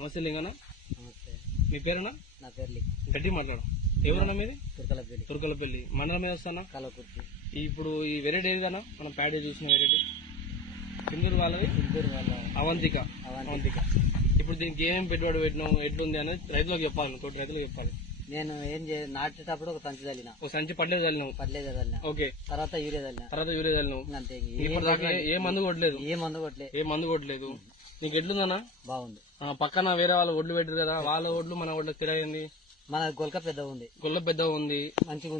నమస్తే లింగన్న. నమస్తే. మీ పేరునా? నా పేరు గట్టి మాట్లాడు. ఎవరన్నా మీది? తుర్కలపల్లి. తుర్కలపల్లి మండలం మీద వస్తానా? కలకుర్తి. ఇప్పుడు ఈ వెరైటీ ఏదిగానా మనం ప్యాడీ చూసిన వెరైటీ సింధూరు వాళ్ళది వాళ్ళ అవంతిక. ఇప్పుడు దీనికి ఏమేమి పెట్టుబడి పెట్టినాం, ఎట్లుంది అనేది రైతులకు చెప్పాలి, తోటి రైతులకు చెప్పాలి. నేను ఏం నాటేటప్పుడు ఒక సంచి చల్లిన, ఒక సంచి పడ్లేదు చల్లినావు. పడ్లేదు చల్లిన. ఓకే. తర్వాత యూరియా చల్లిన. అంతే. ఇప్పుడు దాకా ఏ మందు కొట్టలేదు? ఏ మందు కొట్టలేదు. నీకు ఎట్లుందన్నా? బాగుంది. పక్కన వేరే వాళ్ళ ఒడ్లు పెట్టారు కదా, వాళ్ళ ఒడ్లు మన ఒడ్లకు తిరగండి. మన గొల్క పెద్ద ఉంది, మంచిగా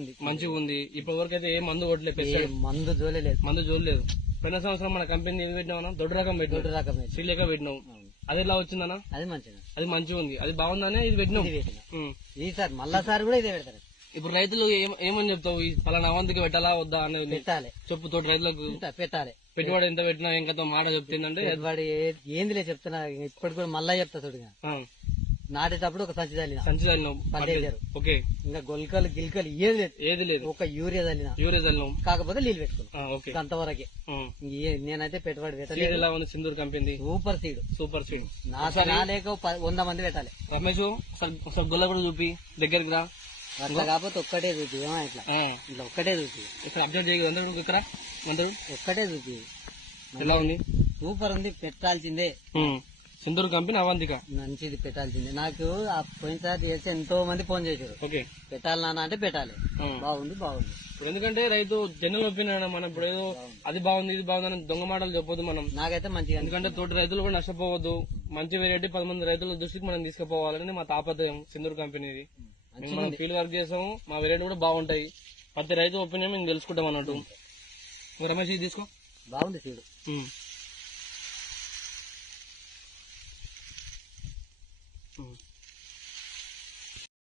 ఉంది. ఇప్పటి వరకు అయితే ఏ మందు కొట్టలేదు, మందు జోలేదు. పోయిన సంవత్సరం మన కంపెనీ ఏం పెట్టినావు? దొడ్డు రకం పెట్టినావు, సీలేక పెట్టినావు. అది ఎలా వచ్చిందన్నా? అది మంచిగా ఉంది, అది బాగుందనే ఇది పెట్టినావు. ఈసారి మళ్ళాసారి కూడా ఇదే పెడతారు. ఇప్పుడు రైతులు ఏమని చెప్తావు? ఈ పలానా అవంతికి పెట్టాలా వద్దా అనేది పెట్టాలి చెప్పు. తోటి రైతులకు పెట్టాలి. పెట్టుబడి ఎంత పెట్టినా ఇంకా మాట చెప్తుందంటే పెట్టుబడి ఏందిలే చెప్తున్నా. ఇప్పటి కూడా మళ్ళా చెప్తా చూడగా. నాటేటప్పుడు ఒక సంచి చల్లిన, ఓకే. ఇంకా గొల్కలు గిల్కలు ఏది లేదు. ఒక యూరియా చల్లినాం, కాకపోతే నీళ్ళు పెట్టుకున్నాం. అంతవరకే. నేనైతే పెట్టుబడి పెట్టలేదు. ఎలా ఉంది సింధూర్ కంపెనీ? Super seed. నాలేక 100 మంది పెట్టాలి. రమేష్ గొల్ల కూడా చూపి దగ్గరికి రా. అట్లా కాకపోతే ఒక్కటే చూపి. ఇట్లా ఒక్కటే చూపి. ఇక్కడ అబ్జర్వ్ చేయగలరు. ఇక్కడ ఒక్కటే చూపి. ఎలా ఉంది? సూపర్ ఉంది, పెట్టాల్సిందే. సింధూర్ కంపెనీ అవంతిక మంచిది, పెట్టాల్సిందే. నాకు పోయినసారి చేస్తే ఎంతో మంది ఫోన్ చేశారు, పెట్టాలి నాన్న అంటే పెట్టాలి. బాగుంది. ఇప్పుడు ఎందుకంటే రైతు జనరల్ ఒపీనియన్, మనం ఇప్పుడు ఏదో అది బాగుంది ఇది బాగుంది అని దొంగ మాటలు చెప్పొద్దు మనం. నాకైతే మంచిగా, ఎందుకంటే తోటి రైతులు కూడా నష్టపోవద్దు. మంచి వెరైటీ 10 మంది రైతుల దృష్టికి మనం తీసుకుపోవాలని మా తాపత్రయం సింధూర్ కంపెనీది. మనం ఫీల్డ్ వర్క్ చేసాము, మా వెరైటీ కూడా బాగుంటాయి. ప్రతి రైతు ఒపీనియన్ మేము తెలుసుకుంటాం అన్నట్టు. రమేష్ ఇది తీసుకో. బాగుంది సీడు.